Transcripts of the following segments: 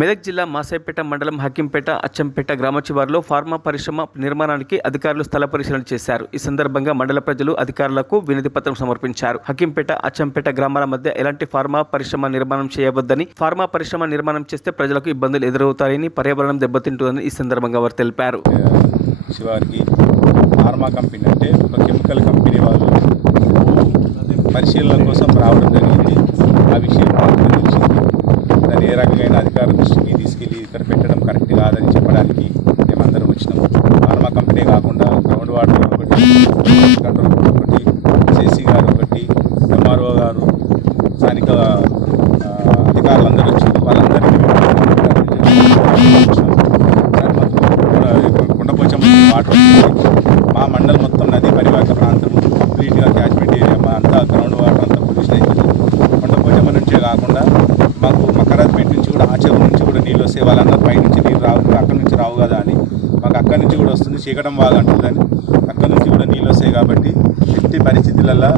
మెదక్ జిల్లా మాసాయిపేట మండలం హకింపేట అచ్చంపేట గ్రామ శివారులో ఫార్మా పరిశ్రమ నిర్మాణానికి అధికారులు స్థల పరిశీలన చేశారు. ఈ సందర్భంగా మండల ప్రజలు అధికారులకు వినతి పత్రం సమర్పించారు. హకింపేట అచ్చంపేట గ్రామాల మధ్య ఎలాంటి ఫార్మా పరిశ్రమ నిర్మాణం చేయవద్దని ఫార్మా పరిశ్రమ నిర్మాణం చేస్తే ప్రజలకు ఇబ్బందులు ఎదురవుతాయని పర్యావరణం దెబ్బతింటుందని ఈ సందర్భంగా వారు తెలిపారు. శివారికి ఫార్మా కంపెనీ అంటే ఒక కెమికల్ కంపెనీ వాళ్ళు పరిశీలన కోసం రావడం జరిగింది. ఇక్కడ పెట్టడం కరెక్ట్ కాదని చెప్పడానికి మేమందరం వచ్చినాం. ఫార్మా కంపెనీ కాకుండా గ్రౌండ్ వాటర్ ఒకటి కంట్రోల్ ఒకటి జేసీ గారు ఒకటి ఎంఆర్ఓ గారు స్థానిక అధికారులందరూ వచ్చారు వాళ్ళందరికీ మేము వాటర్ మా మండలం మొత్తం నది పరివాహక ప్రాంతం కంప్లీట్గా క్యాచ్మెంట్ ఏరియా మా అంతా గ్రౌండ్ వాటర్ అంతా పొల్యూషన్ అయిపోయింది కొండపోచమ్మ నుంచే కాకుండా మాకు మకరాజ్పేట చెరువు కూడా నుంచి కూడా నీళ్ళు వస్తే వాళ్ళందరూ పై నుంచి నీళ్ళు రావు అక్కడ నుంచి రావు కదా అని. మాకు అక్కడి నుంచి కూడా వస్తుంది చీకటం బాగా అంటుందని. అక్కడి నుంచి కూడా నీళ్ళు వస్తాయి కాబట్టి ఎట్టి పరిస్థితులలో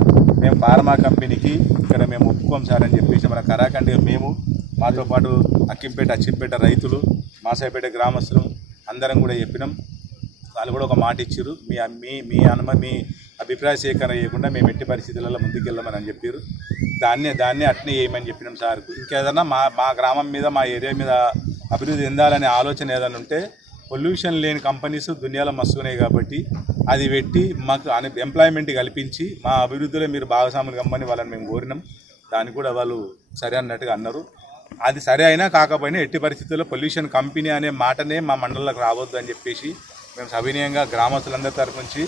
మేము ఫార్మా కంపెనీకి ఇక్కడ మేము ఒప్పుకోం సార్ అని చెప్పేసి మన కరాఖండిగా మేము మాతో పాటు అక్కింపేట అచ్చింపేట రైతులు మాసాయిపేట గ్రామస్తులు అందరం కూడా చెప్పినాం. వాళ్ళు కూడా ఒక మాట ఇచ్చారు. మీ మీ మీ అనుమ మీ అభిప్రాయ సేకరణ చేయకుండా మేము ఎట్టి పరిస్థితులలో ముందుకెళ్ళమని అని చెప్పారు. దాన్నే దాన్నే అట్నే చేయమని చెప్పినాం సార్కు ఇంకేదన్నా మా మా గ్రామం మీద మా ఏరియా మీద అభివృద్ధి చెందాలనే ఆలోచన ఏదైనా ఉంటే పొల్యూషన్ లేని కంపెనీస్ దునియాలో మస్తున్నాయి కాబట్టి అది పెట్టి మాకు అన్ ఎంప్లాయ్మెంట్ కల్పించి మా అభివృద్ధిలో మీరు భాగస్వాములు కమ్మని వాళ్ళని మేము కోరినాం. దాన్ని కూడా వాళ్ళు సరే అన్నట్టుగా అన్నారు. అది సరే అయినా కాకపోయినా ఎట్టి పరిస్థితుల్లో పొల్యూషన్ కంపెనీ అనే మాటనే మా మండలంలోకి రావద్దు అని చెప్పేసి మేము సవినీయంగా గ్రామస్తులందరి తరపు నుంచి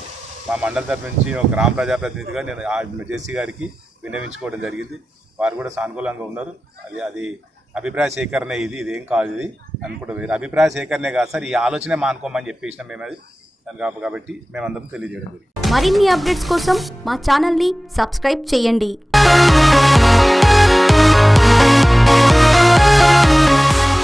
మా మండల తరపు నుంచి ఒక గ్రామ ప్రజాప్రతినిధిగా నేను జేసీ గారికి విన్నవించుకోవడం జరిగింది. వారు కూడా సానుకూలంగా ఉన్నారు. అది అది అభిప్రాయ సేకరణ ఇది ఇదేం కాదు ఇది అనుకుంటే అభిప్రాయ సేకరణే కాదు సార్ ఈ ఆలోచనే మానుకోమని చెప్పేసినాం మేము అది. దాని కాబట్టి మేమందరం తెలియజేయడం మరిన్ని అప్డేట్స్ కోసం మా ఛానల్ని సబ్స్క్రైబ్ చేయండి.